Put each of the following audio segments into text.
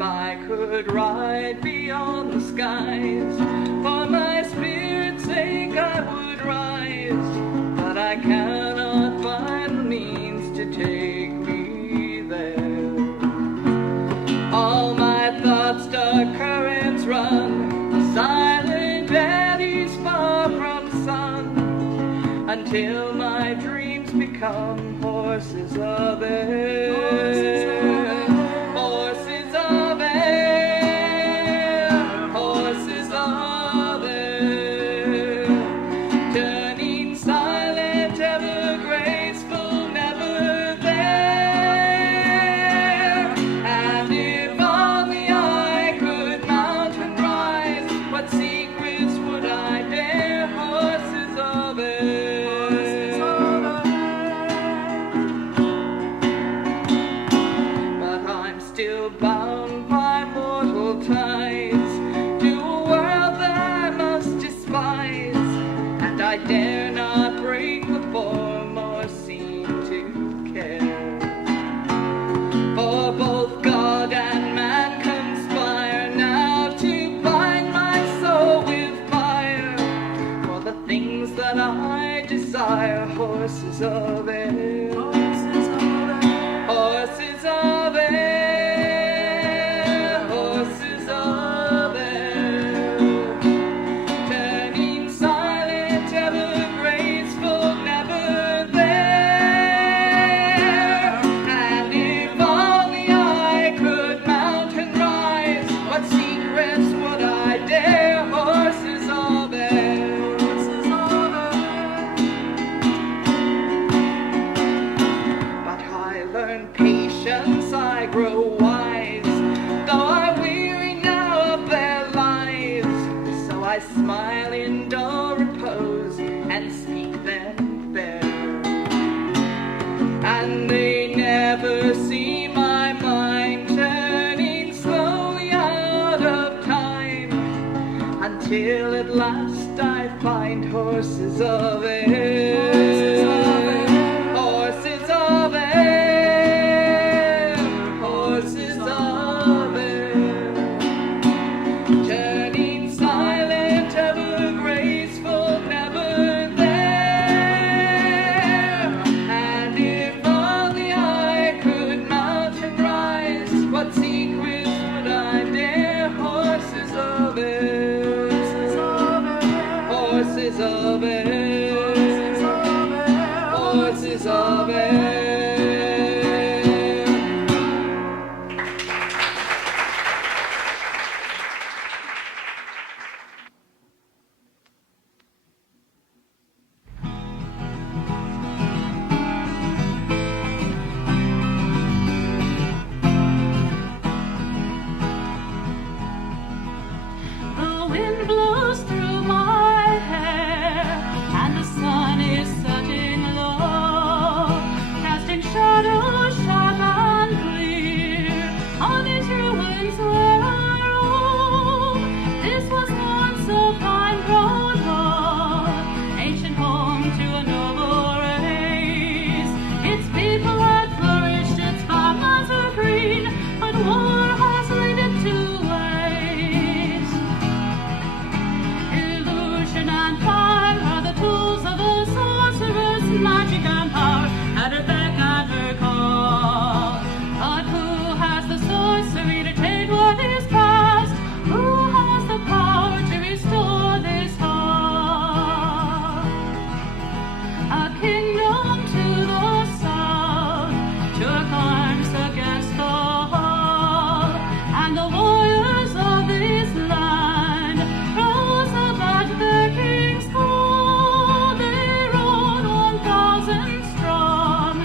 if I could ride beyond the skies, for my spirit's sake I would rise, but I cannot find the means to take me there. All my thoughts dark currents run, silent valleys far from sun, until my dreams become horses of air. Horses of air, horses of air, turning silent, ever graceful, never there. And if only I could mount and rise, what secrets would I dare? Horses of air. Still bound by mortal ties to a world that I must despise, and I dare not break the form or seem to care. For both God and man conspire now to bind my soul with fire, for the things that I desire. Horses of air, horses of air. I grow wise, though I weary now of their lives. So I smile in dull repose and speak them fair. And they never see my mind turning slowly out of time, until at last I find horses of air. Horses of air. Horses of air. The wind blows through my hair, and the sun is setting low, casting shadows sharp and clear on these ruins where I roam. This was once a fine broad road, ancient home to a noble race. Its people had flourished, its farmlands were green, but war has laid it to waste. Illusion and fire are the tools of a sorceress, magic and power at her beck and her call. But who has the sorcery to take what is past? Who has the power to restore this heart? A kingdom to the south took arms against the wall, and the warriors of this land rose up at their king's call. They rode 1,000 strong,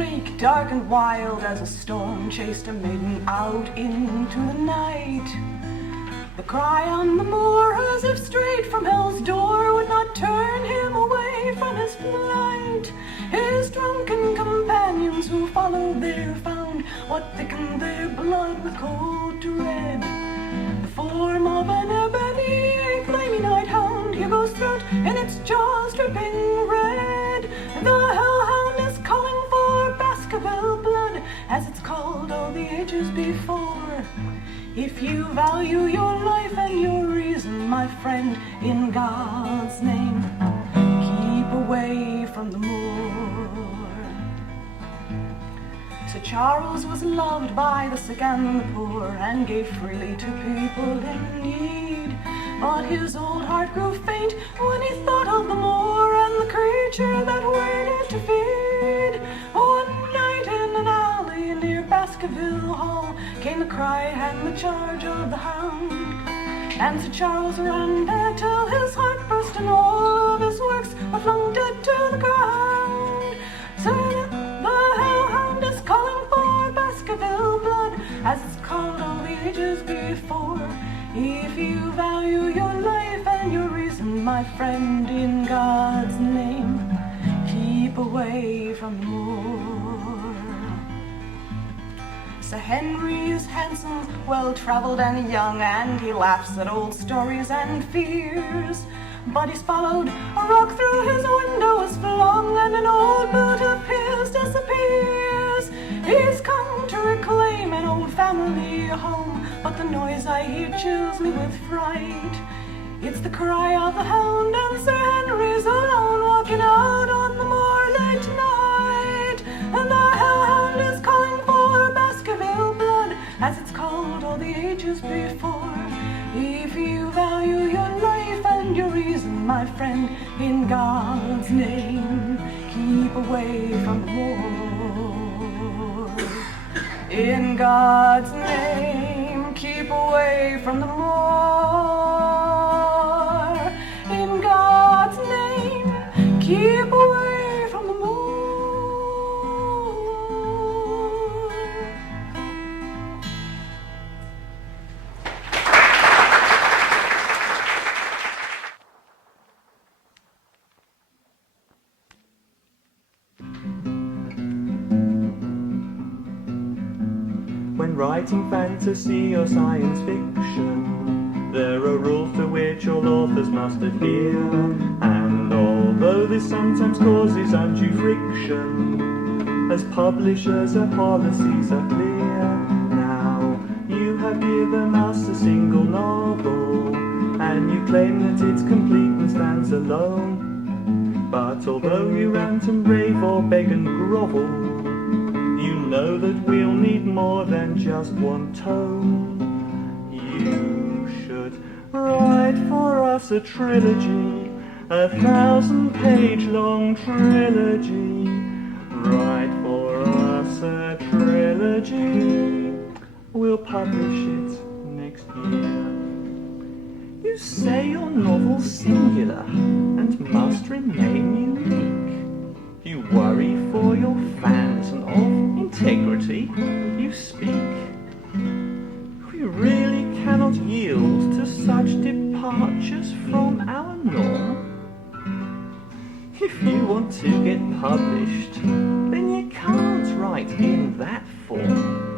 break, dark and wild as a storm chased a maiden out into the night. The cry on the moor, as if straight from hell's door, would not turn him away from his flight. His drunken companions who followed there found what thickened their blood with cold dread. The form of an ebony, flaming eyed hound, Hugo's throat in its jaws dripping red. The hellhound is calling for Baskerville blood, as it's called all the ages before. If you value your life and your reason, my friend, in God's name, keep away from the moor. Sir Charles was loved by the sick and the poor, and gave freely to people in need. But his old heart grew faint when he thought of the moor and the creature that waited to feed. One night in an alley near Baskerville Hall came the cry and the charge of the hound. And Sir Charles ran there till his heart burst and all of his works were flung dead to the ground. So the hellhound is calling for Baskerville blood, as it's called all the ages before. If you value your life and your reason, my friend, in God's name, keep away from the moor. Sir Henry is handsome, well-traveled and young, and he laughs at old stories and fears. But he's followed, a rock through his window is flung, and an old boot of his disappears. He's come to reclaim an old family home, but the noise I hear chills me with fright. It's the cry of the hound, and Sir Henry's alone, walking out on the moor late tonight. And the hellhound is calling for Baskerville blood, as it's called all the ages before. If you value your life and your reason, my friend, in God's name, keep away from the moor. In God's name, keep away from the moor. In God's name, keep away from the moor. When writing fantasy or science fiction, there are rules to which all authors must adhere. And although this sometimes causes undue friction, as publishers our policies are clear. Now you have given us a single novel, and you claim that it's complete and stands alone. But although you rant and rave or beg and grovel, you know that we'll need more than just one tome. You should write for us a trilogy, a 1,000-page-long trilogy. Write for us a trilogy. We'll publish it next year. You say your novel's singular and must remain unique. You worry for your fans, and of integrity you speak. We really cannot yield to such departures from our norm. If you want to get published, then you can't write in that form.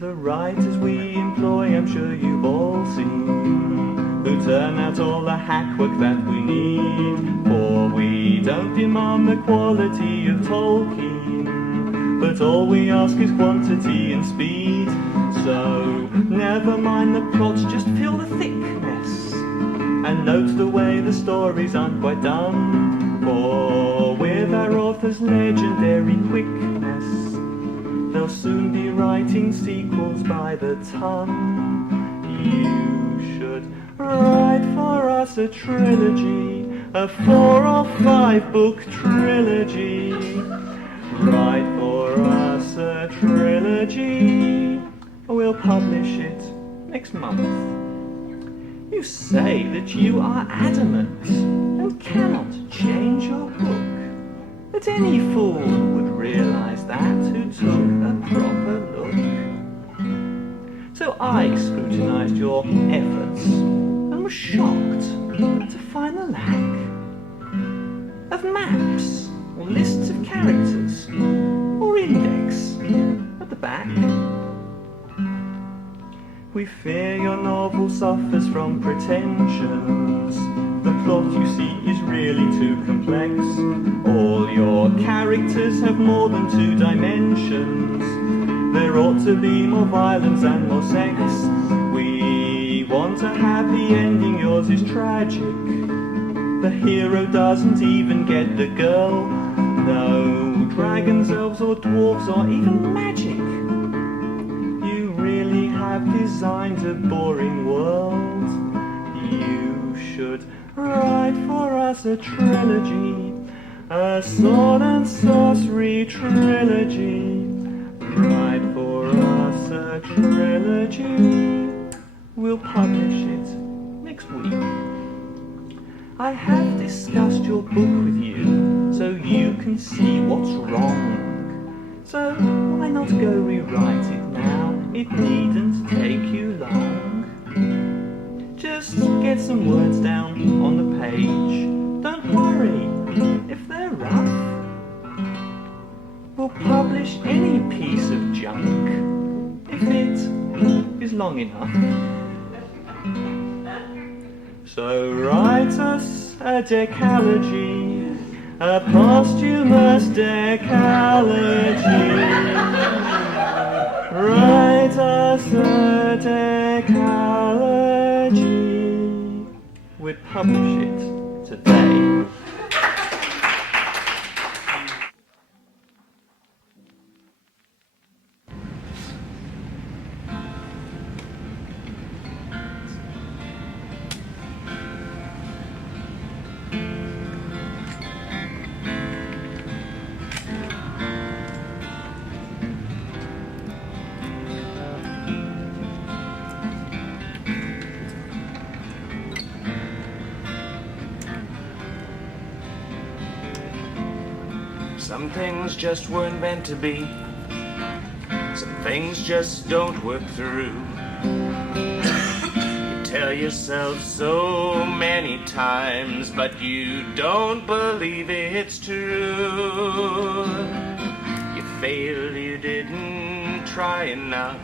The writers we employ, I'm sure you've all seen, who turn out all the hackwork that we need. For we don't demand the quality of Tolkien, but all we ask is quantity and speed. So never mind the plots, just feel the thickness, and note the way the stories aren't quite done. For with our author's legendary quickness, they'll soon be writing sequels by the ton. You should write for us a trilogy, a 4 or 5 book trilogy. Write for us a trilogy. We'll publish it next month. You say that you are adamant and cannot change your book, that any fool would realise that who took a proper look. So I scrutinised your efforts and was shocked to find the lack of maps or lists of characters or index at the back. We fear your novel suffers from pretensions. The plot you see is really too complex. All your characters have more than 2 dimensions. There ought to be more violence and more sex. We want a happy ending, yours is tragic. The hero doesn't even get the girl. No dragons, elves or dwarves or even magic. You really have designed a boring world. You should write for us a trilogy, a sword and sorcery trilogy. Write for us a trilogy. We'll publish it next week. I have discussed your book with you so you can see what's wrong. So why not go rewrite it now? It needn't take you long. Just get some words down on the page. Don't worry if they're rough. We'll publish any piece of junk if it is long enough. So write us a decalogy, a posthumous decalogy. Write us a decalogy. We'd publish it today. Some things just weren't meant to be. Some things just don't work through. You tell yourself so many times, but you don't believe it's true. You failed, you didn't try enough.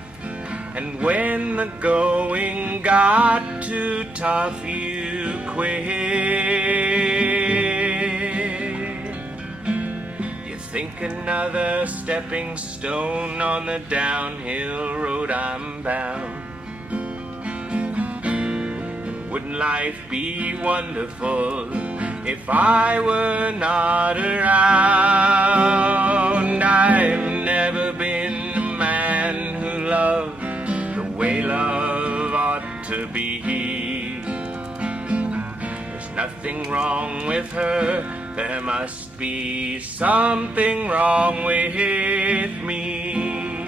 And when the going got too tough, you quit. Think another stepping stone on the downhill road I'm bound. Wouldn't life be wonderful if I were not around? I've never been a man who loved the way love ought to be. There's nothing wrong with her. There must be something wrong with me.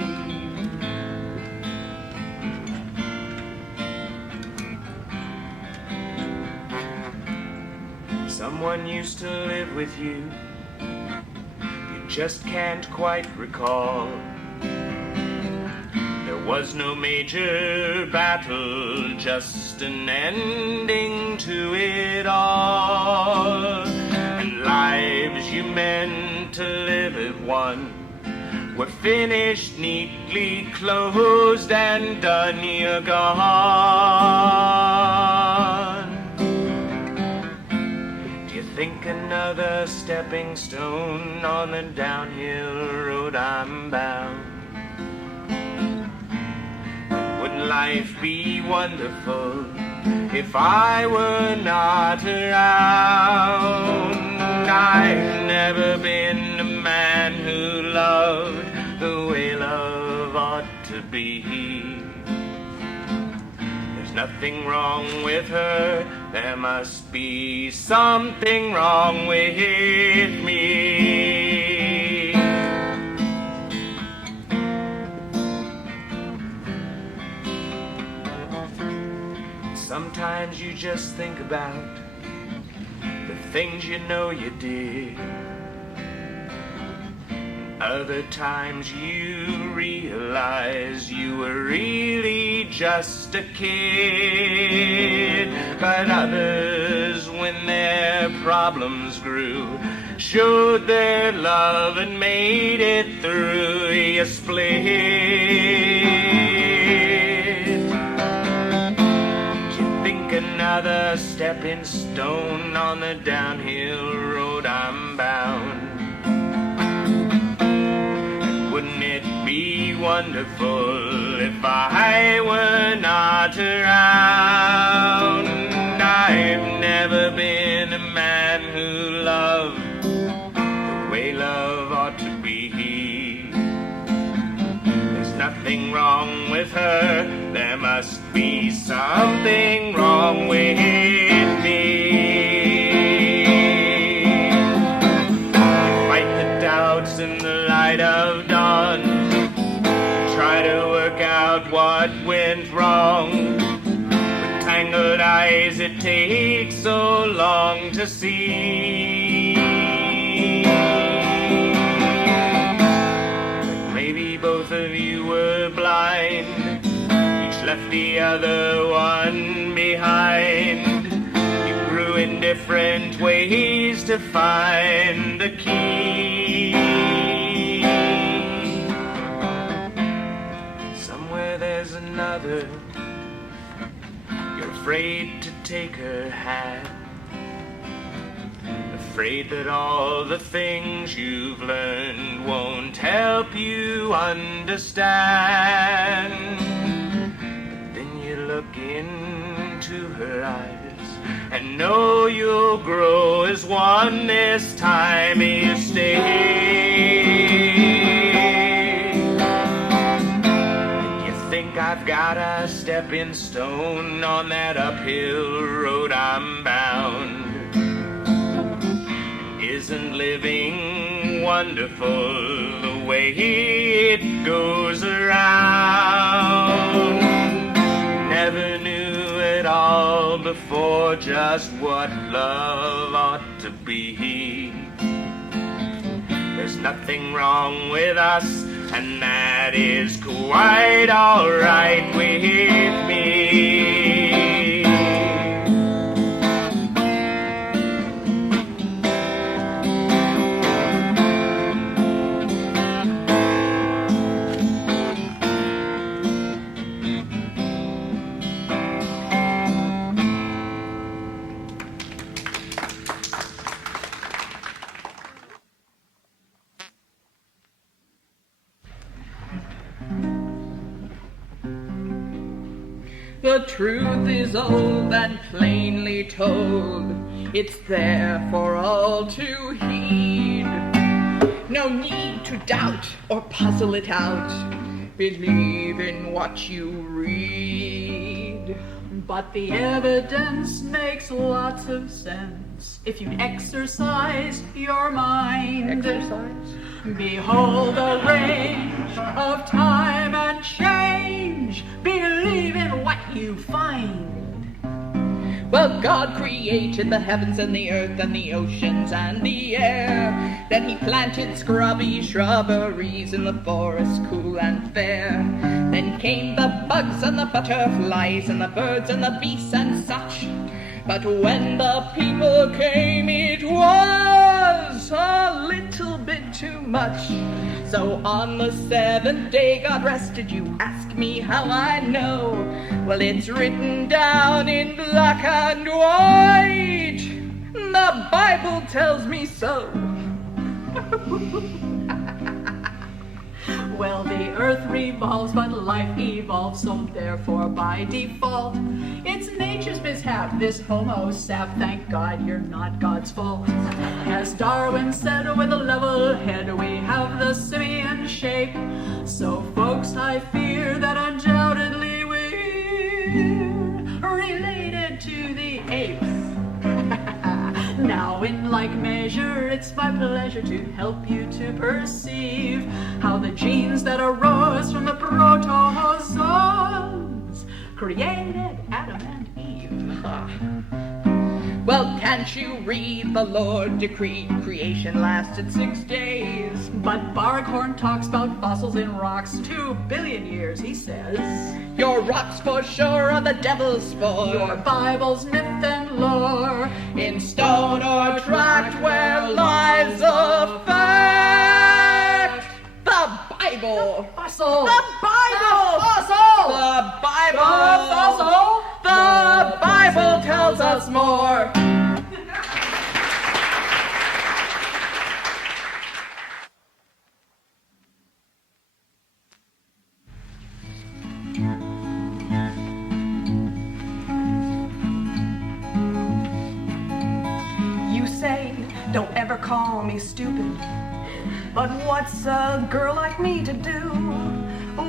Someone used to live with you. You just can't quite recall. There was no major battle, just an ending to it all. Lives you meant to live at one were finished, neatly closed and done, you're gone. Do you think another stepping stone on the downhill road I'm bound? Wouldn't life be wonderful if I were not around? I've never been a man who loved the way love ought to be. There's nothing wrong with her. There must be something wrong with me. Sometimes you just think about the things you know you did. Other times you realize you were really just a kid. But others, when their problems grew, showed their love and made it through. You split. You think another stepping stone on the downhill road I'm bound. And wouldn't it be wonderful if I were not around? I've never been a man who loved love ought to be. There's nothing wrong with her, there must be something wrong with me. You fight the doubts in the light of dawn, try to work out what went wrong. With tangled eyes it takes so long to see. Both of you were blind, each left the other one behind. You grew in different ways to find the key. Somewhere there's another, you're afraid to take her hand. Afraid that all the things you've learned won't help you understand. But then you look into her eyes and know you'll grow as one this time you stay. And you think I've got a stepping stone on that uphill road I'm bound. Isn't living wonderful the way it goes around? Never knew at all before just what love ought to be. There's nothing wrong with us, and that is quite alright with me. The truth is old and plainly told. It's there for all to heed. No need to doubt or puzzle it out. Believe in what you read. But the evidence makes lots of sense if you exercise your mind. Exercise? Behold the range of time and change. Believe in what you find. Well, God created the heavens and the earth and the oceans and the air. Then he planted scrubby shrubberies in the forest cool and fair. Then came the bugs and the butterflies and the birds and the beasts and such. But when the people came, it was a little bit too much. So on the seventh day God rested. You ask me how I know. Well, it's written down in black and white. The Bible tells me so. Well, the earth revolves, but life evolves, so therefore by default, it's nature's mishap, this homo sap. Thank God you're not God's fault. As Darwin said, with a level head we have the simian shape. So folks, I fear that undoubtedly we're related to the apes. Now in like measure, it's my pleasure to help you to perceive how the genes that arose from the protozoans created Adam and Eve. Well, can't you read the Lord decreed creation lasted 6 days? But Barkhorn talks about fossils in rocks 2 billion years, he says. Your rocks for sure are the devil's spore. Your Bible's myth and lore. In stone or tract where lies a fact. The Bible. The fossil. The Bible. The fossil. The Bible. The fossil. The Bible tells us more. You say, don't ever call me stupid. But what's a girl like me to do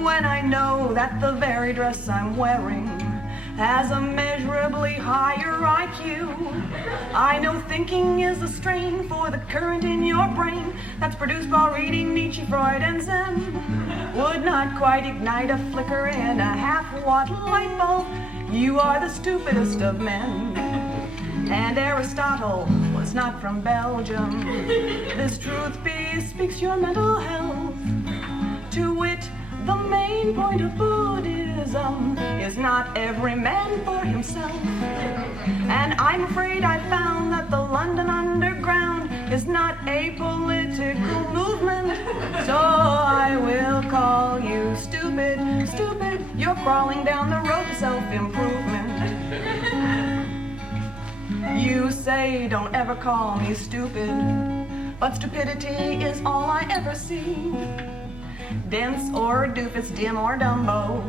when I know that the very dress I'm wearing has a measurably higher IQ? I know thinking is a strain for the current in your brain that's produced while reading Nietzsche, Freud, and Zen would not quite ignite a flicker in a half-watt light bulb. You are the stupidest of men. And Aristotle was not from Belgium. This truth bespeaks your mental health. To wit, the main point of Buddhism is not every man for himself. And I'm afraid I found that the London Underground is not a political movement. So I will call you stupid, stupid. You're crawling down the road to self-improvement. You say, don't ever call me stupid, but stupidity is all I ever see. Dense or doofus, dim or Dumbo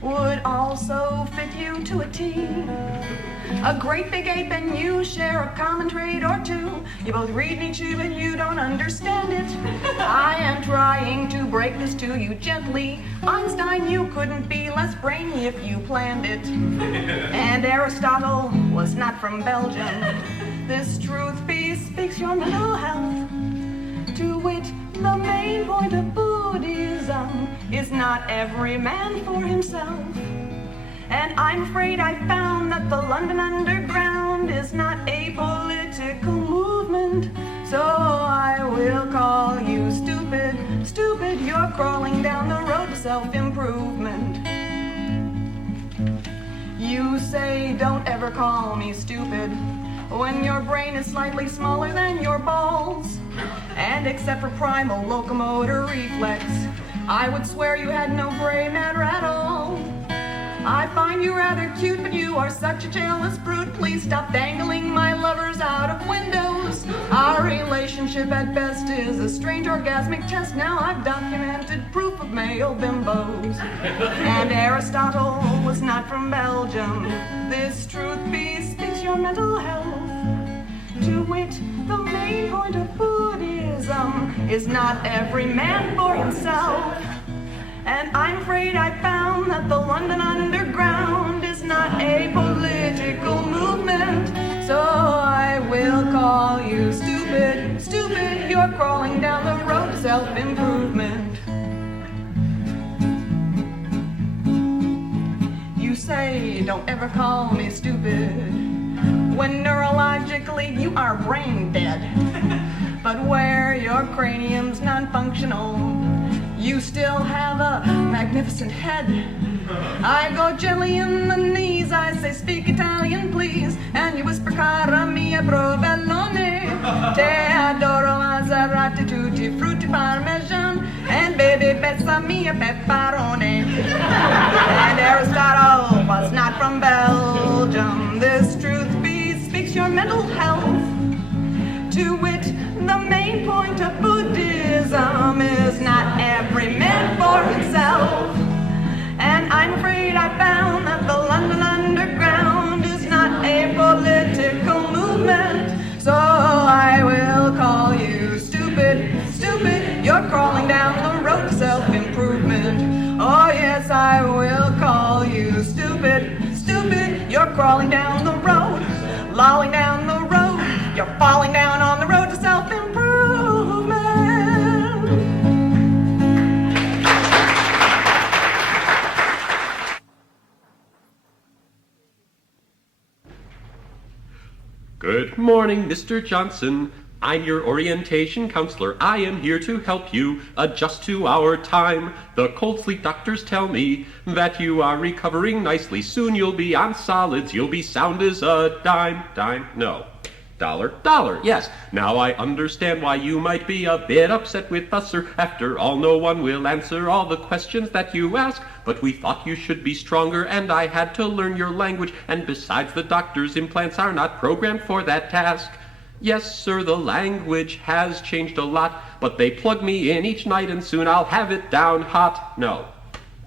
would also fit you to a T. A great big ape and you share a common trait or two. You both read Nietzsche but you don't understand it. I am trying to break this to you gently. Einstein, you couldn't be less brainy if you planned it. And Aristotle was not from Belgium. This truth bespeaks your mental health. To wit, the main point of Buddhism is not every man for himself. And I'm afraid I found that the London Underground is not a political movement. So I will call you stupid, stupid. You're crawling down the road to self-improvement. You say, don't ever call me stupid, when your brain is slightly smaller than your balls. And except for primal locomotor reflex, I would swear you had no gray matter at all. I find you rather cute, but you are such a jealous brute. Please stop dangling my lovers out of windows. Our relationship at best is a strange orgasmic test. Now I've documented proof of male bimbos. And Aristotle was not from Belgium. This truth bespeaks your mental health. To wit, the main point of Buddhism is not every man for himself. And I'm afraid I found that the London Underground is not a political movement. So I will call you stupid, stupid. You're crawling down the road to self-improvement. You say, don't ever call me stupid, when neurologically you are brain dead. But where your cranium's non-functional, you still have a magnificent head. I go gently in the knees, I say, speak Italian, please. And you whisper, cara mia provellone. Te adoro Maserati, tutti frutti parmesan. And baby, bezza mia pepperone. And Aristotle was not from Belgium. This truth bespeaks your mental health. To wit, the main point of Buddhism is not every man for himself. And I'm afraid I found that the London Underground is not a political movement. So I will call you stupid, stupid. You're crawling down the road to self-improvement. Oh yes, I will call you stupid, stupid. You're crawling down the road, lolling down the road. You're falling down on the road to self-improvement. morning, Mr. Johnson. I'm your orientation counselor. I am here to help you adjust to our time. The cold sleep doctors tell me that you are recovering nicely. Soon you'll be on solids. You'll be sound as a dime. No. Dollar, yes. Now I understand why you might be a bit upset with us, sir. After all, no one will answer all the questions that you ask. But we thought you should be stronger, and I had to learn your language. And besides, the doctor's implants are not programmed for that task. Yes, sir, the language has changed a lot, but they plug me in each night, and soon I'll have it down hot. No.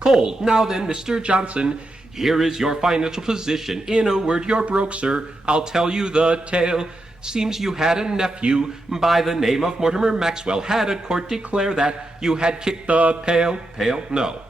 Cold. Now then, Mr. Johnson, here is your financial position. In a word, you're broke, sir. I'll tell you the tale. Seems you had a nephew by the name of Mortimer Maxwell. Had a court declare that you had kicked the pail? No.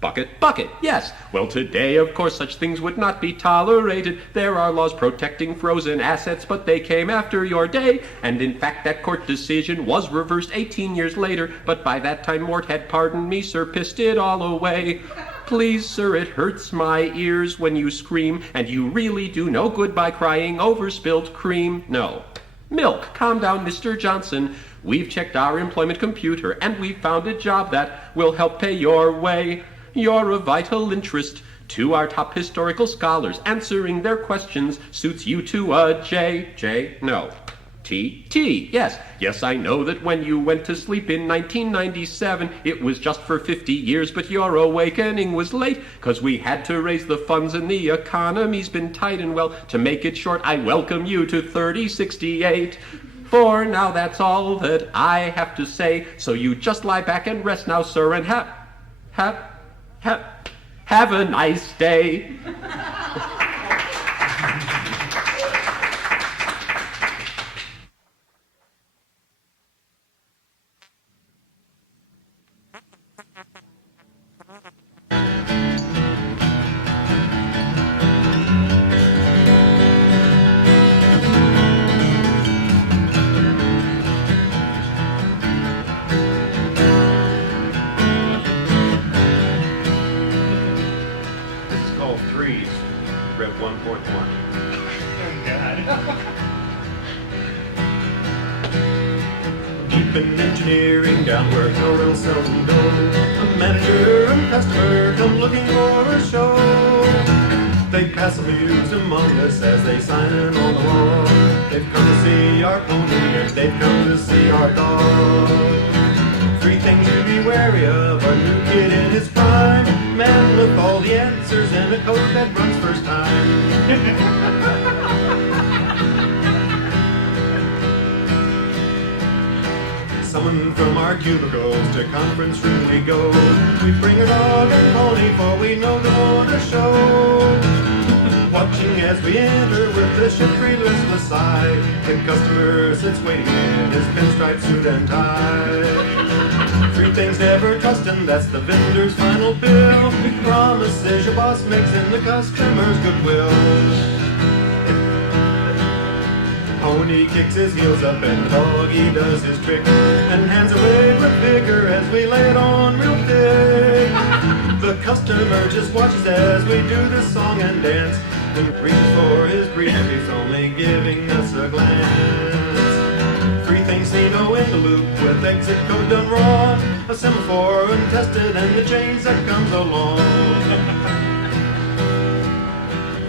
Bucket, yes. Well, today, of course, such things would not be tolerated. There are laws protecting frozen assets, but they came after your day. And in fact, that court decision was reversed 18 years later. But by that time, Mort had pardoned me, sir, pissed it all away. Please, sir, it hurts my ears when you scream, and you really do no good by crying over spilled cream. No. Milk. Calm down, Mr. Johnson. We've checked our employment computer, and we've found a job that will help pay your way. You're a vital interest to our top historical scholars. Answering their questions suits you to a J. No. T. Yes, I know that when you went to sleep in 1997, it was just for 50 years, but your awakening was late, 'cause we had to raise the funds and the economy's been tight, and well, to make it short, I welcome you to 3068. For now, that's all that I have to say, so you just lie back and rest now, sir, and have a nice day. Engineering down where no real seldom go. A manager and customer come looking for a show. They pass amused among us as they sign in on the wall. They've come to see our pony and they've come to see our dog. 3 things to be wary of: a new kid in his prime, man with all the answers, and a coat that runs first time. Summoned from our cubicles to conference room we go. We bring a dog and pony, for we know they want a show. Watching as we enter with the ship-free listless sigh, the customer sits waiting in his pinstripe suit and tie. 3 things never trust, and that's the vendor's final bill. Promises your boss makes in the customer's goodwill. Pony kicks his heels up and the doggy does his trick, and hands away with vigor as we lay it on real thick. The customer just watches as we do this song and dance, and reaches for his briefcase, only giving us a glance. 3 things see no in the loop with exit code done wrong, a semaphore untested, and the change that comes along.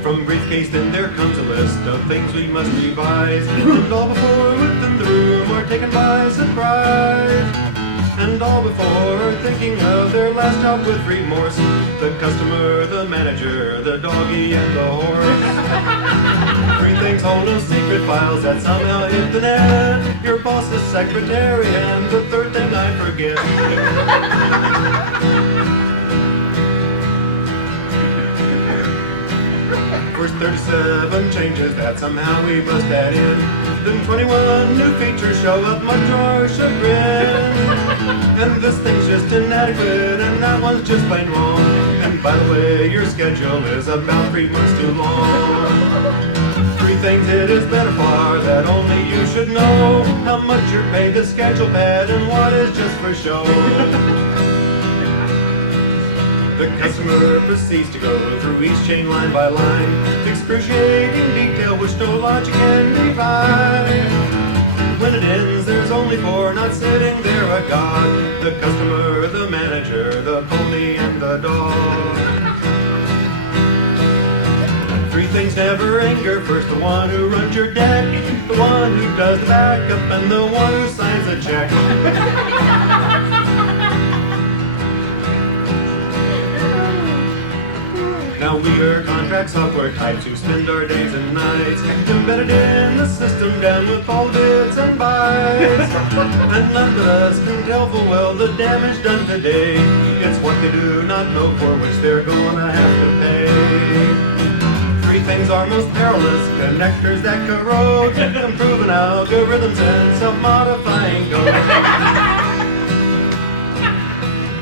From briefcase then there comes a list of things we must revise, and all before within the room are taken by surprise. And all before thinking of their last job with remorse, the customer, the manager, the doggy, and the horse. 3 things hold no secret files that somehow hit the net: your boss's secretary, and the 3rd thing I forget. First 37 changes that somehow we must add in. Then 21 new features show up, much to our chagrin. And this thing's just inadequate, and that one's just plain wrong. And by the way, your schedule is about 3 months too long. 3 things it is better far that only you should know: how much you're paid, the schedule pad, and what is just for show. The customer proceeds to go through each chain line by line, to excruciating detail which no logic can divide. When it ends, there's only four, not sitting there a god: the customer, the manager, the pony, and the dog. Three things never anger: first, the one who runs your deck, the one who does the backup, and the one who signs the check. Now we are contract software types who spend our days and nights embedded in the system, down with all the bids and buys. And none of us can tell full well the damage done today. It's what they do not know, for which they're gonna have to pay. Three things are most perilous: connectors that corrode, improving algorithms, and self-modifying code.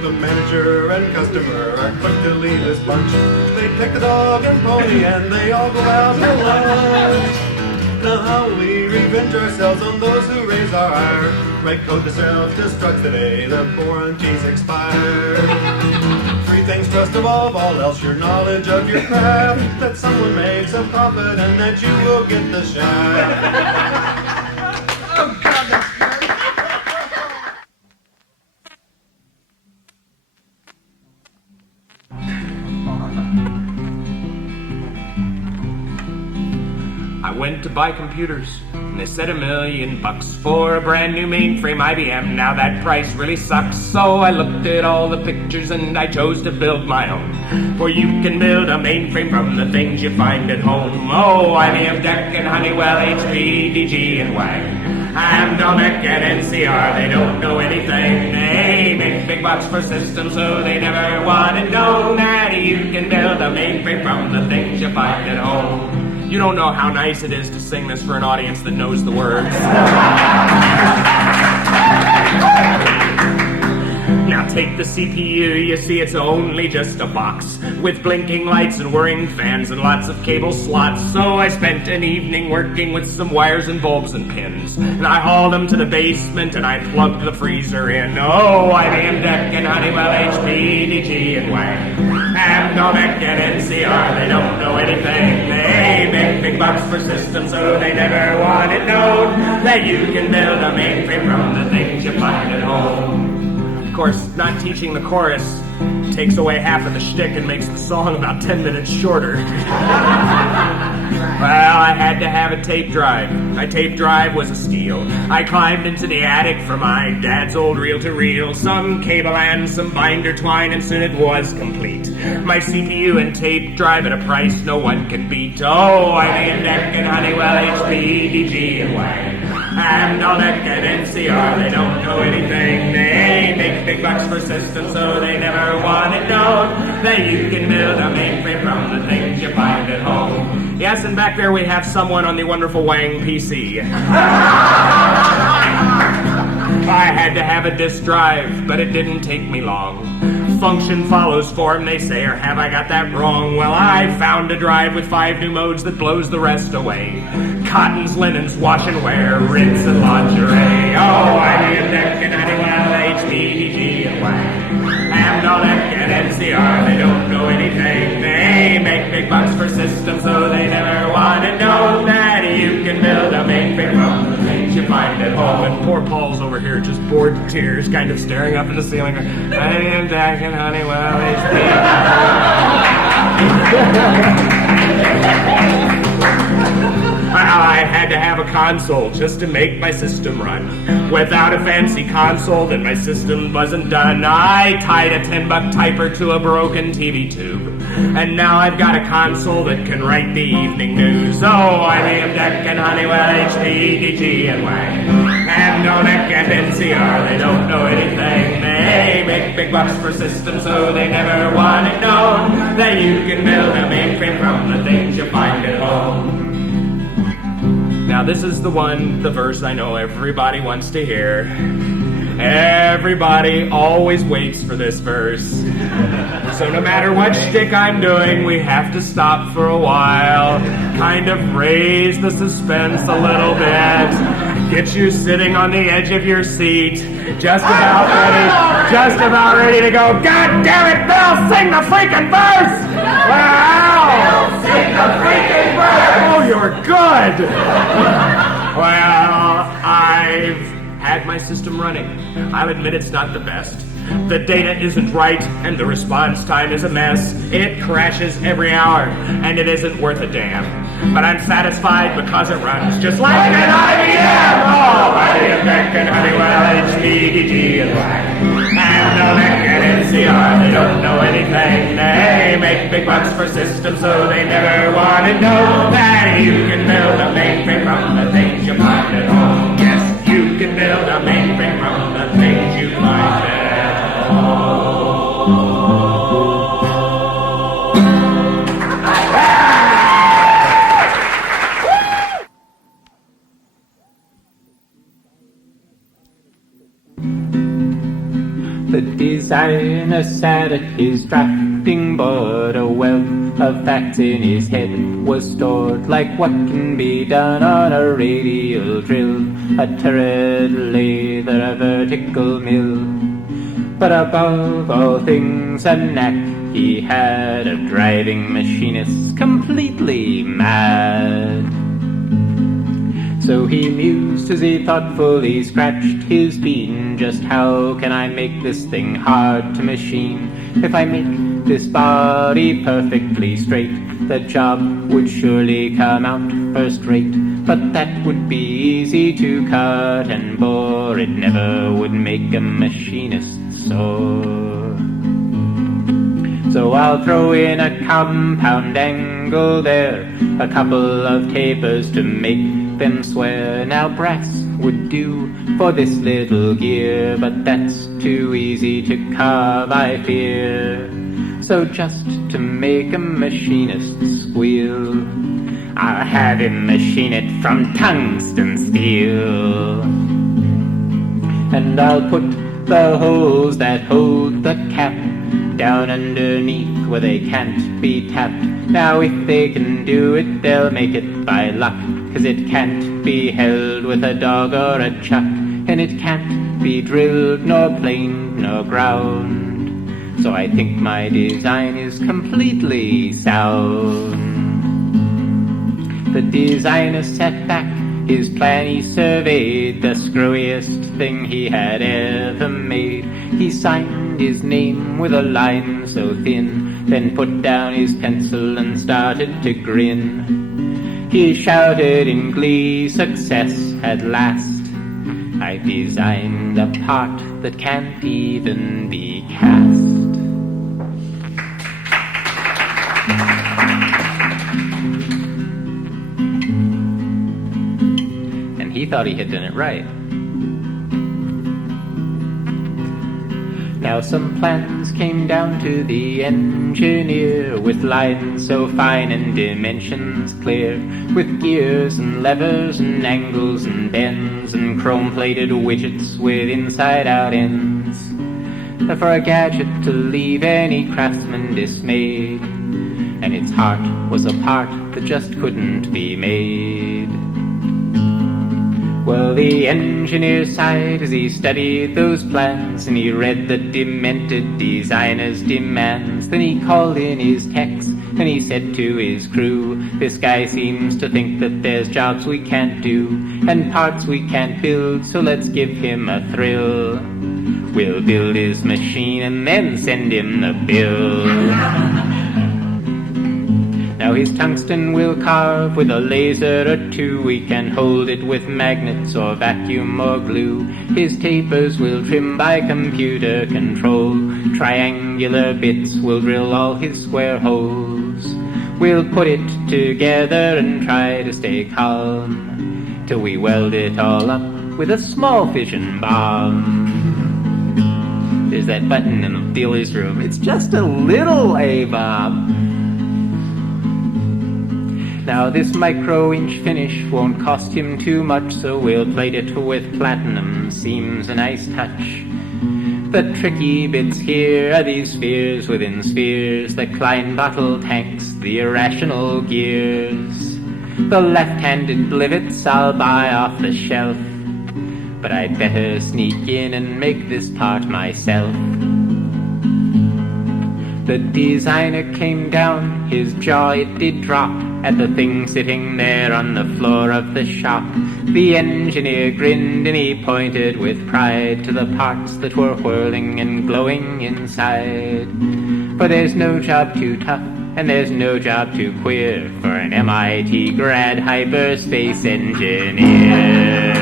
The manager and customer are quick to leave this bunch. They take the dog and pony and they all go out for lunch. Now how will we revenge ourselves on those who raise our ire? Write code to self-destruct the day the warranties expire. Three things trust above all else: your knowledge of your craft, that someone makes a profit and that you will get the shaft. Oh, God, that's I went to buy computers, and they said $1 million for a brand new mainframe IBM. Now that price really sucks, so I looked at all the pictures and I chose to build my own. For you can build a mainframe from the things you find at home. Oh, IBM, DEC, and Honeywell, HP, DG, and Wang. And Dolmec and NCR, they don't know anything. They make big bucks for systems, so they never want to know that you can build a mainframe from the things you find at home. You don't know how nice it is to sing this for an audience that knows the words. Now take the CPU, you see it's only just a box with blinking lights and whirring fans and lots of cable slots. So I spent an evening working with some wires and bulbs and pins, and I hauled them to the basement and I plugged the freezer in. Oh, IBM, DEC, and Honeywell, HP, DG, and Wang. And Dolmec and NCR, they don't know anything. They make big bucks for systems, so they never want it known that you can build a mainframe from the things you find at home. Of course, not teaching the chorus takes away half of the shtick and makes the song about 10 minutes shorter. Well, I had to have a tape drive. My tape drive was a steal. I climbed into the attic for my dad's old reel-to-reel, some cable and some binder twine, and soon it was complete. My CPU and tape drive at a price no one can beat. Oh, IBM, DEC, and Honeywell, HP, DG, and Wang. And Dolmec and NCR, they don't know anything. They make big bucks for systems, so they never want it known that you can build a mainframe from the things you find at home. Yes, and back there we have someone on the wonderful Wang PC. I had to have a disk drive, but it didn't take me long. Function follows form, they say, or have I got that wrong? Well, I found a drive with 5 new modes that blows the rest away. Cottons, linens, wash and wear, rinse and lingerie. Oh, IBM, DEC, and Honeywell, HP, DG, and Wang. And Dolmec and NCR, they don't know anything. They make big bucks for systems, so they never want to know that you can build a mainframe from the things you find at home. And poor Paul's over here just bored to tears, kind of staring up at the ceiling. IBM, DEC, and Honeywell, HP. Well, I had to have a console just to make my system run. Without a fancy console, then my system wasn't done. I tied a $10 typer to a broken TV tube, and now I've got a console that can write the evening news. Oh, IBM, DEC, and Honeywell, HP, DG, and Wang. And Dolmec and NCR, they don't know anything. They make big bucks for systems, so they never want it known that you can build a mainframe from the things you find at home. Now this is the verse I know everybody wants to hear. Everybody always waits for this verse. So no matter what shtick I'm doing, we have to stop for a while, kind of raise the suspense a little bit, Get you sitting on the edge of your seat, just about ready to go. God damn it, Bill, sing the freaking verse! Well, sing the freaking verse! Oh, you're good! Well, I've had my system running. I'll admit it's not the best. The data isn't right, and the response time is a mess. It crashes every hour, and it isn't worth a damn. But I'm satisfied because it runs just like an IBM! Oh, IBM and Honeywell, HPDG, and Nolacon and NCR, they don't know anything. They make big bucks for systems, so they never want to know that you can build a mainframe from the things you find at home. Yes, you can build a mainframe from the things you find at home. The designer sat at his drafting board, a wealth of facts in his head was stored, like what can be done on a radial drill, a turret, lathe, or a vertical mill. But above all things a knack he had of driving machinists completely mad. So he mused as he thoughtfully scratched his bean, just how can I make this thing hard to machine? If I make this body perfectly straight, the job would surely come out first rate. But that would be easy to cut and bore, it never would make a machinist sore. So I'll throw in a compound angle there, a couple of tapers to make them swear. Now brass would do for this little gear, but that's too easy to carve, I fear. So just to make a machinist squeal, I'll have him machine it from tungsten steel. And I'll put the holes that hold the cap down underneath where they can't be tapped. Now if they can do it, they'll make it by luck, 'cause it can't be held with a dog or a chuck, and it can't be drilled nor planed nor ground. So I think my design is completely sound. The designer sat back, his plan he surveyed, the screwiest thing he had ever made. He signed his name with a line so thin, then put down his pencil and started to grin. He shouted in glee, success at last. I've designed a part that can't even be cast. And he thought he had done it right. Now some plans came down to the engineer, with lines so fine and dimensions clear, with gears and levers and angles and bends and chrome-plated widgets with inside-out ends, for a gadget to leave any craftsman dismayed, and its heart was a part that just couldn't be made. Well, the engineer sighed as he studied those plans, and he read the demented designer's demands. Then he called in his techs, and he said to his crew, this guy seems to think that there's jobs we can't do, and parts we can't build, so let's give him a thrill. We'll build his machine and then send him the bill. Now his tungsten we'll carve with a laser or two, we can hold it with magnets or vacuum or glue. His tapers we'll trim by computer control, triangular bits we'll drill all his square holes. We'll put it together and try to stay calm, till we weld it all up with a small fission bomb. There's that button in the dealer's room, it's just a little A-bomb. Now this micro-inch finish won't cost him too much, so we'll plate it with platinum, seems a nice touch. The tricky bits here are these spheres within spheres, the Klein bottle tanks, the irrational gears. The left-handed blivets I'll buy off the shelf, but I'd better sneak in and make this part myself. The designer came down, his jaw it did drop at the thing sitting there on the floor of the shop. The engineer grinned and he pointed with pride to the parts that were whirling and glowing inside. For there's no job too tough and there's no job too queer for an MIT grad hyperspace engineer.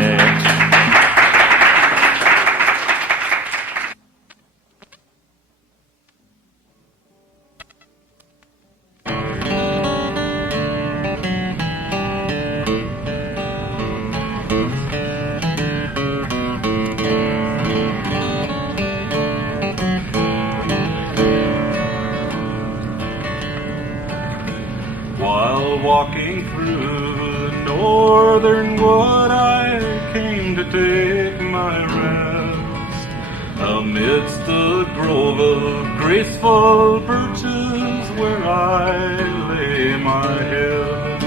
Walking through the northern wood, I came to take my rest amidst a grove of graceful birches where I lay my head.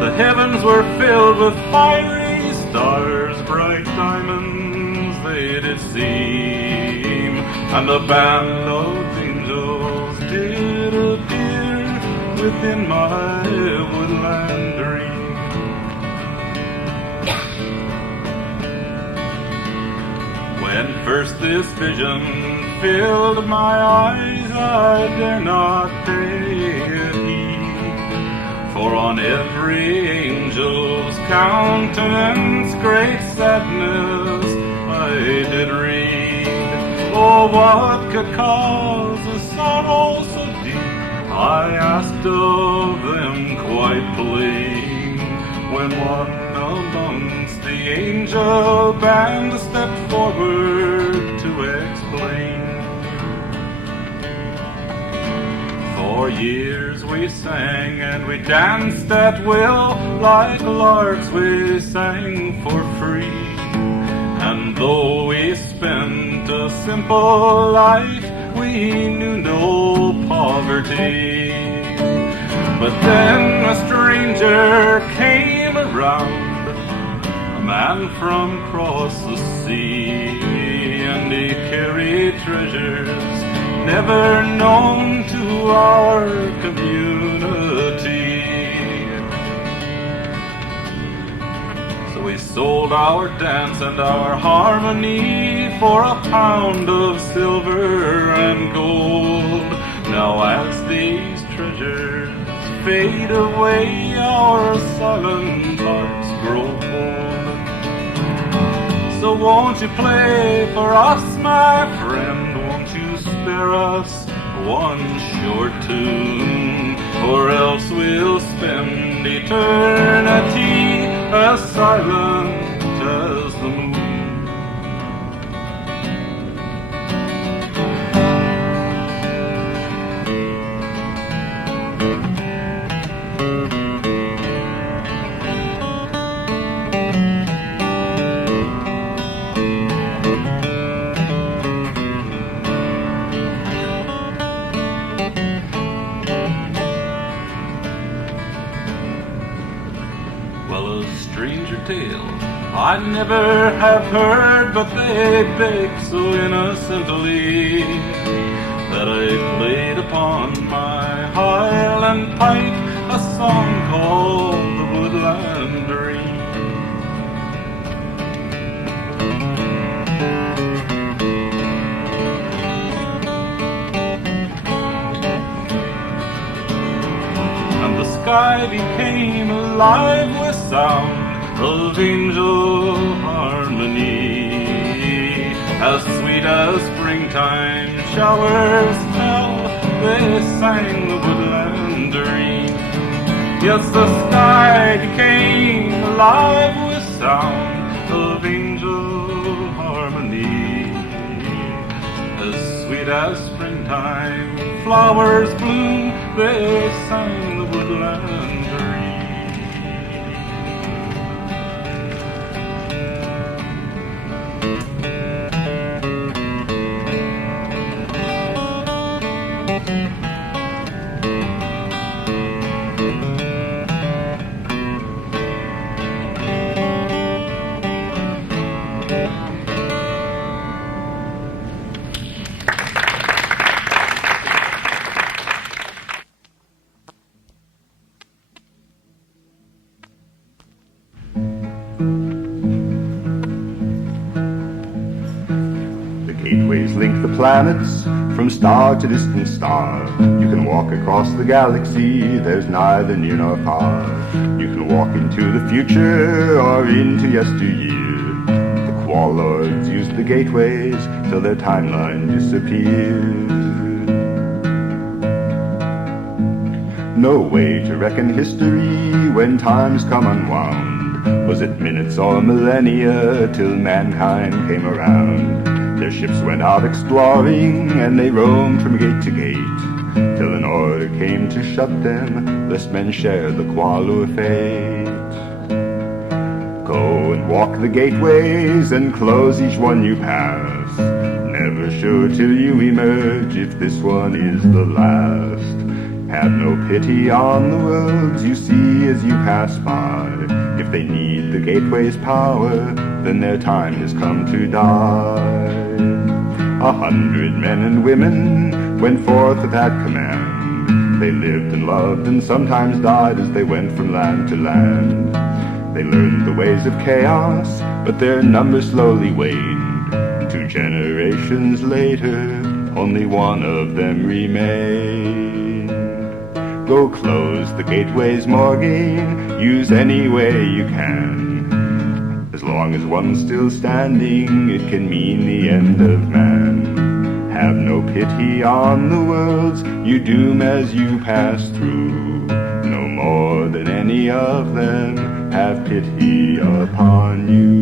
The heavens were filled with fiery stars, bright diamonds they did seem, and the band of angels did appear within my woodland dream. When first this vision filled my eyes, I dare not pay heed, for on every angel's countenance great sadness I did read. Oh, what could cause a sorrow so deep? I asked of them quite plain, when one amongst the angel band stepped forward to explain. For years we sang and we danced at will, like larks we sang for free. And though we spent a simple life, we knew no poverty. But then a stranger came around, a man from across the sea, and he carried treasures never known to our community. So we sold our dance and our harmony for a pound of silver and gold. Now as these treasures fade away, our silent hearts grow cold. So won't you play for us, my friend? Won't you spare us one short tune? Or else we'll spend eternity as silent as the moon. I never have heard, but they beg so innocently that I played upon my Highland pipe a song called the Woodland Dream. And the sky became alive with sound of angel harmony, as sweet as springtime showers fell, they sang the woodland dream. Yes, the sky became alive with sound of angel harmony, as sweet as springtime flowers bloom, they sang the woodland dream. Gateways link the planets from star to distant star. You can walk across the galaxy, there's neither near nor far. You can walk into the future or into yesteryear. The Qual Lords use the gateways till their timeline disappears. No way to reckon history when times come unwound. Was it minutes or millennia till mankind came around? Their ships went out exploring, and they roamed from gate to gate, till an order came to shut them, lest men share the Qualur fate. Go and walk the gateways, and close each one you pass. Never sure till you emerge if this one is the last. Have no pity on the worlds you see as you pass by. If they need the gateway's power, then their time has come to die. 100 men and women went forth with that command. They lived and loved and sometimes died as they went from land to land. They learned the ways of chaos, but their number slowly waned. 2 generations later, only one of them remained. Go close the gateways, Morgaine, use any way you can. As long as one's still standing, it can mean the end of man. Have no pity on the worlds you doom as you pass through. No more than any of them have pity upon you.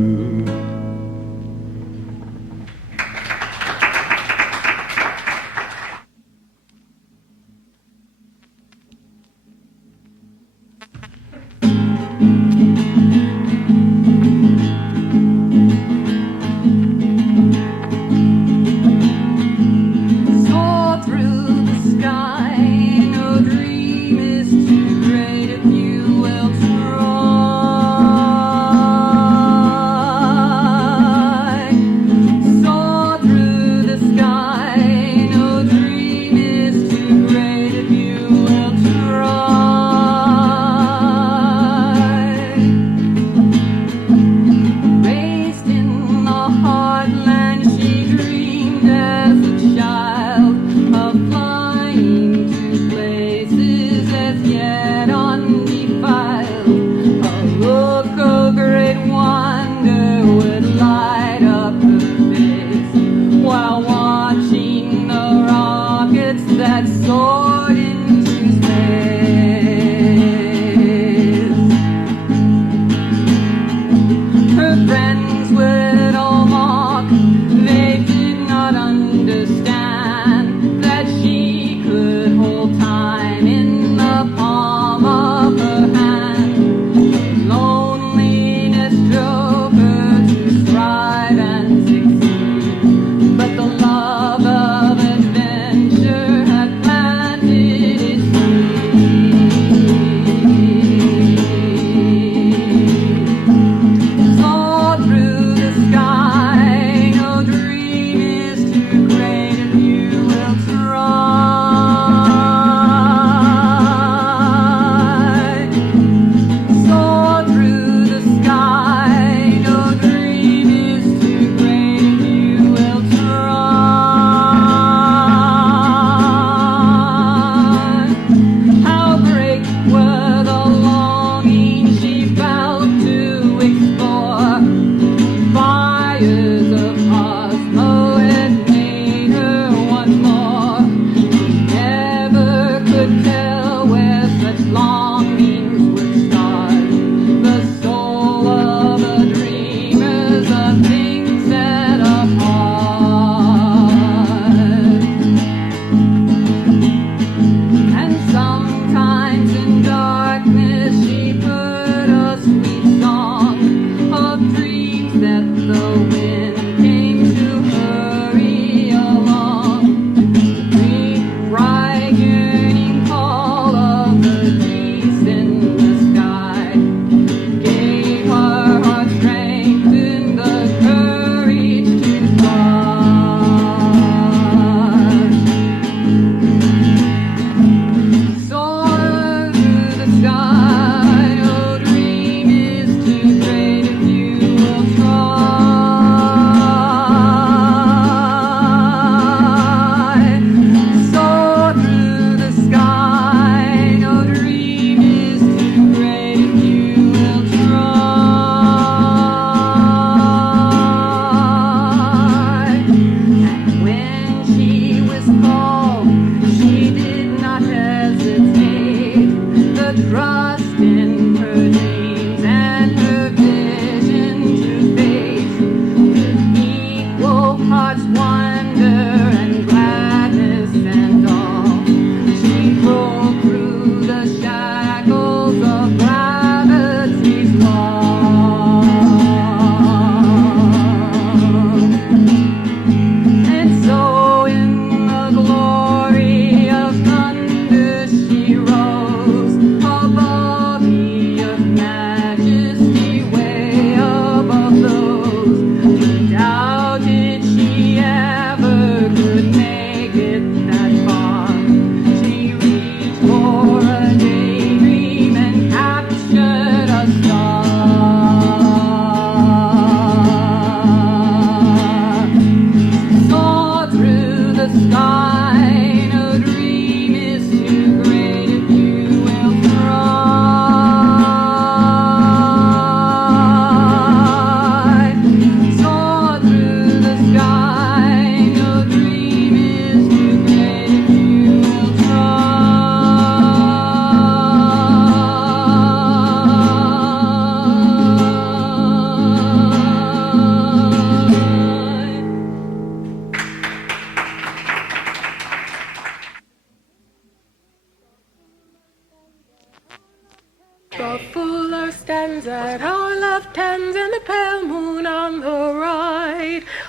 The wind came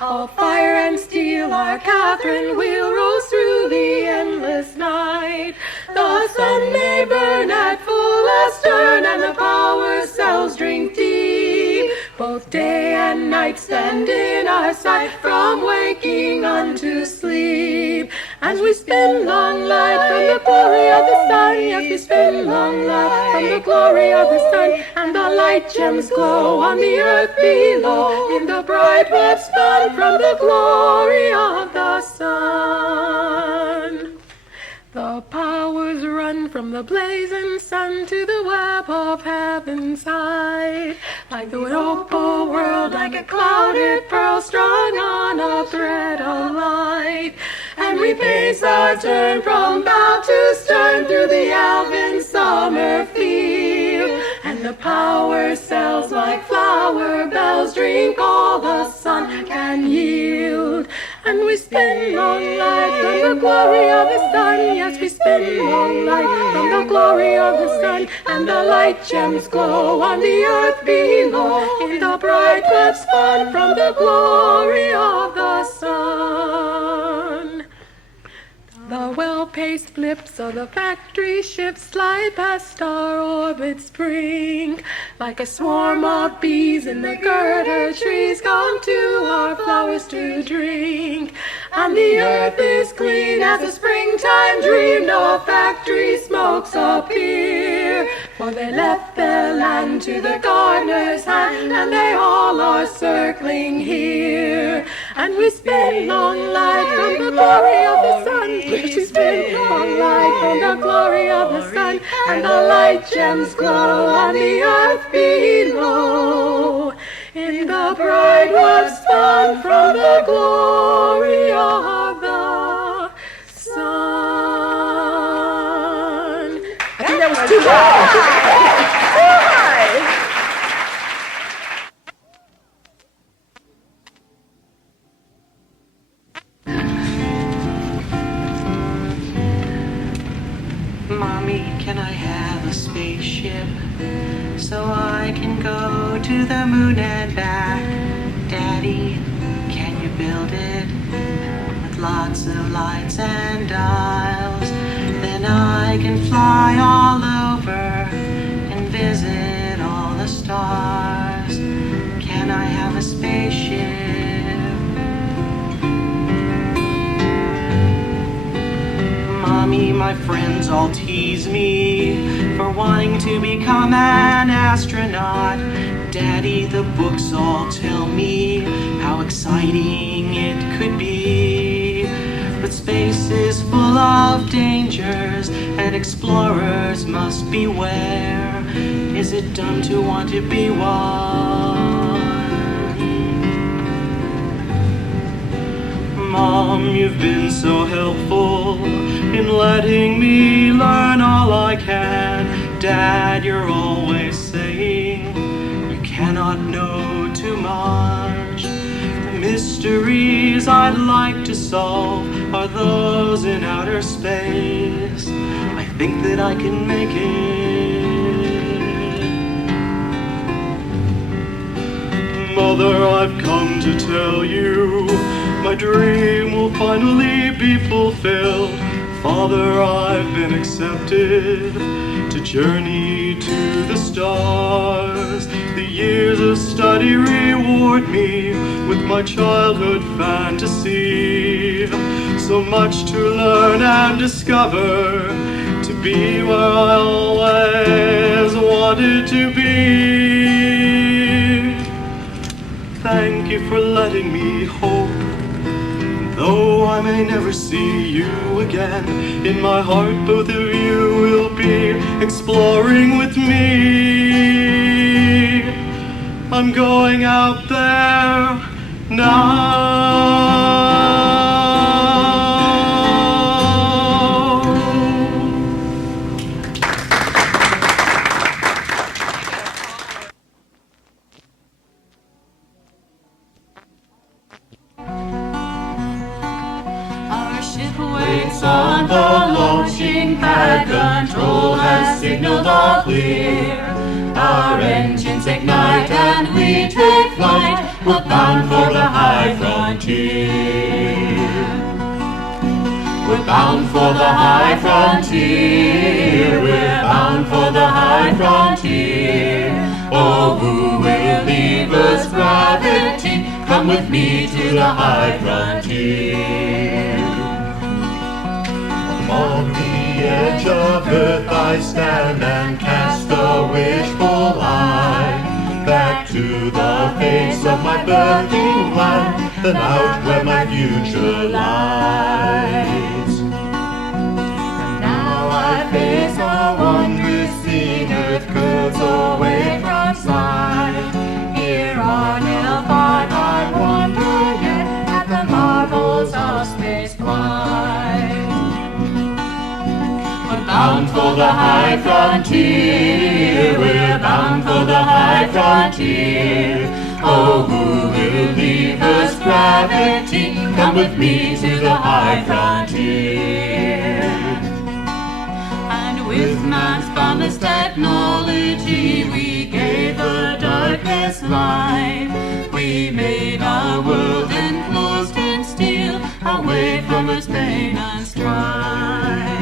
All fire and steel, our Catherine wheel rolls through the endless night. The sun may burn at full astern, and the power cells drink deep. Both day and night stand in our sight, from waking unto sleep. As we spin long light from the glory of the sun, yes, we spin long light from the glory of the sun, and the light gems glow on the earth below in the bright web spun from the glory of the sun. The powers run from the blazing sun to the web of heaven's height, like the opal world, like a clouded pearl strung on a thread of light. And we pace our turn from bow to stern through the elfin summer field, and the power cells like flower bells drink all the sun can yield. And we spin long light from the glory of the sun, yes, we spin long light from the glory of the sun, and the light gems glow on the earth below in the bright web spun from the glory of the sun. The well-paced flips of the factory ships slide past our orbit's brink, like a swarm of bees in the girder trees come to our flowers to drink. And the earth is clean as a springtime dream, no factory smokes appear, for they left their land to the gardener's hand, and they all are circling here. And we spin long light from the glory of the sun, we spin long light from the glory of the sun, and the light gems glow on the earth below in the bright web spun from the glory of the sun. I think that was too high. Mommy, can I have a spaceship so I can go to the moon and back? Daddy, can you build it with lots of lights and dials? Then I can fly all over and visit all the stars. Can I have a spaceship? Mommy, my friends all tease me for wanting to become an astronaut. Daddy, the books all tell me how exciting it could be. But space is full of dangers, and explorers must beware. Is it dumb to want to be one? Mom, you've been so helpful in letting me learn all I can. Dad, you're always saying you cannot know too much. The mysteries I'd like to solve are those in outer space. I think that I can make it. Mother, I've come to tell you my dream will finally be fulfilled. Father, I've been accepted to journey to the stars. The years of study reward me with my childhood fantasy. So much to learn and discover, to be where I always wanted to be. Thank you for letting me hope. Though I may never see you again, in my heart both of you will be exploring with me. I'm going out there now. On the launching pad, control has signaled all clear. Our engines ignite and we take flight. We're bound for the high frontier. bound for the high frontier. We're bound for the high frontier. Oh, who will leave us gravity? Come with me to the high frontier. On the edge of earth I stand and cast a wishful eye back to the face of my birthing land, then out where my future lies. And now I face a wondrous scene, earth curves away from sight. Here on L5 I wonder yet at the marvels of space flight. We're bound for the high frontier. We're bound for the high frontier. Oh, who will leave us gravity? Come with me to the high frontier. And with man's boundless technology, we gave the darkness light. We made our world enclosed in steel, away from its pain and strife.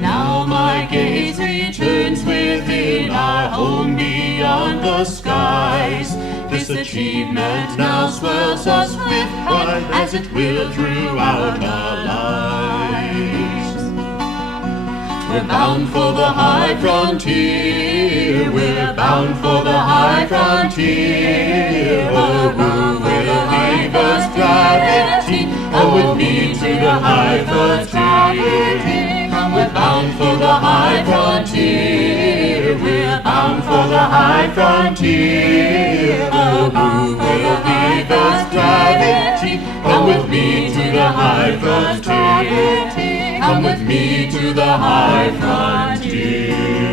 Now my gaze returns within our home beyond the skies. This achievement now swells us with pride, as it will throughout our lives. We're bound for the high frontier. We're bound for the high frontier. Oh, who will leave us gravity? Come with me to the high frontier. We're bound for the high frontier. We're bound for the high frontier. Oh, who will leave us gravity? Come with me to the high frontier. Come with me to the high frontier.